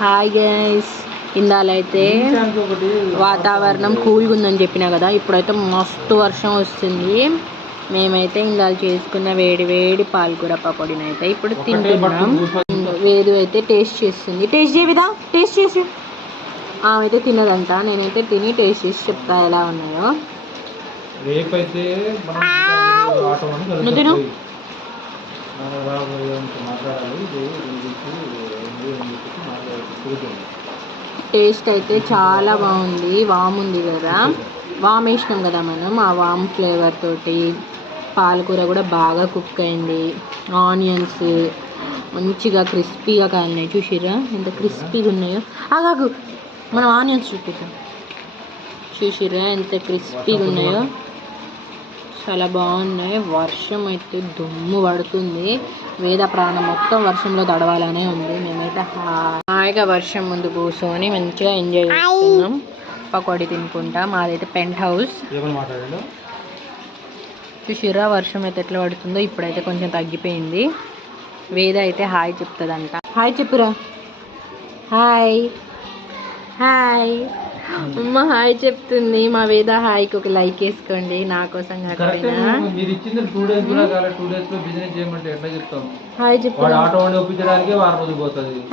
Hi guys, ఇందాలైతే వాతావరణం కూల్గా ఉందని చెప్పినా కదా, ఇప్పుడైతే మస్తు వర్షం వస్తుంది. మేమైతే ఇందాక చేసుకున్న వేడి వేడి పాలకూర పకోడీని అయితే ఇప్పుడు తింటున్నాం. వేదు అయితే టేస్ట్ చేస్తుంది. టేస్ట్ చేయవిదా, టేస్ట్ చేసి. ఆమె అయితే తినదంట, నేనైతే తిని టేస్ట్ చేసి చెప్తా ఎలా ఉన్నాయో. నువ్వు తిను. టేస్ట్ అయితే చాలా బాగుంది. వామ్ ఉంది కదా, వామ్ వేసినాం కదా మనం, ఆ వామ్ ఫ్లేవర్ తోటి పాలకూర కూడా బాగా కుక్ అయింది. ఆనియన్స్ మంచిగా క్రిస్పీగా కాలినాయి. చూసిర్రా ఎంత క్రిస్పీగా ఉన్నాయో. ఆగాగు, మనం ఆనియన్స్ చూపిద్దాం. చూసిర్రా ఎంత క్రిస్పీగా ఉన్నాయో, చాలా బాగున్నాయి. వర్షం అయితే దుమ్ము పడుతుంది. వేద ప్రాణం మొత్తం వర్షంలో తడవాలనే ఉంది. మేమైతే హాయిగా వర్షం ముందు కూర్చొని మంచిగా ఎంజాయ్ చేస్తున్నాం, పకోడీ తినుకుంటా. మాదైతే పెంట్ హౌస్. చూసిర్రా వర్షం అయితే ఎట్లా పడుతుందో. ఇప్పుడైతే కొంచెం తగ్గిపోయింది. వేద అయితే హాయ్ చెప్తుందంట. హాయ్ చెప్పురా. Hi hi. అమ్మ హాయ్ చెప్తుంది. మా వేద హాయ్కి ఒక లైక్ వేసుకోండి నా కోసం కాకపోయినా. హాయ్ చెప్పు.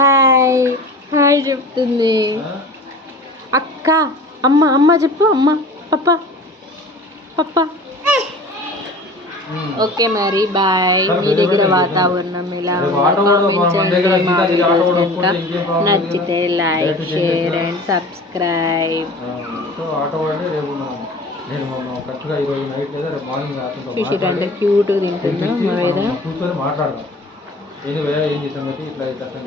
హాయ్ హాయ్ చెప్తుంది. అక్క అమ్మ అమ్మ చెప్పు. అమ్మ పప్ప పప్ప. ఓకే మరి బాయ్. మీ దగ్గర వాతావరణం ఎలా ఉందో నచ్చితే లైక్, షేర్ అండ్ సబ్స్క్రైబ్. చూసిరంటే క్యూట్గా తింటున్నా మా వేద.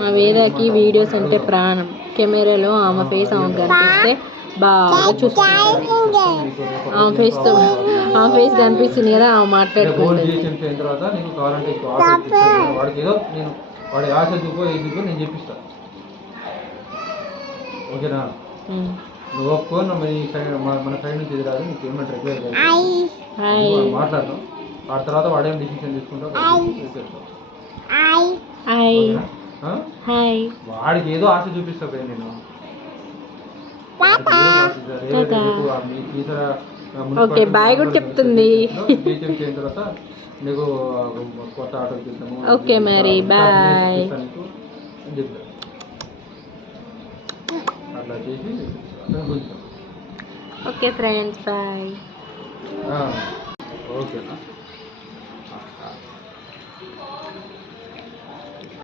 మా వేదకి వీడియోస్ అంటే ప్రాణం. కెమెరాలో ఆమె ఫేస్ ఆమెకు కనిపిస్తే బాగా చూసుకుంటారు. ఆమె ఫేస్ కనిపిస్తుంది కదా, ఆమె మాట్లాడుకుంటుంది. నువ్వు ఒక్కో మన సైడ్ నుంచి రాదు, నీకు ఏమంటే మాట్లాడను. వాడి తర్వాత వాడేం డిసిషన్ తీసుకుంటావు. వాడికి ఏదో ఆశ చూపిస్తావు. నేను ఓకే బాయ్ కూడా చెప్తుంది. చేసిన తర్వాత నీకు కొత్త ఆటో ఇస్తాము. ఓకే మరి బాయ్. అట్లా చేసి ఓకే ఫ్రెండ్స్ బాయ్. ఓకేనా.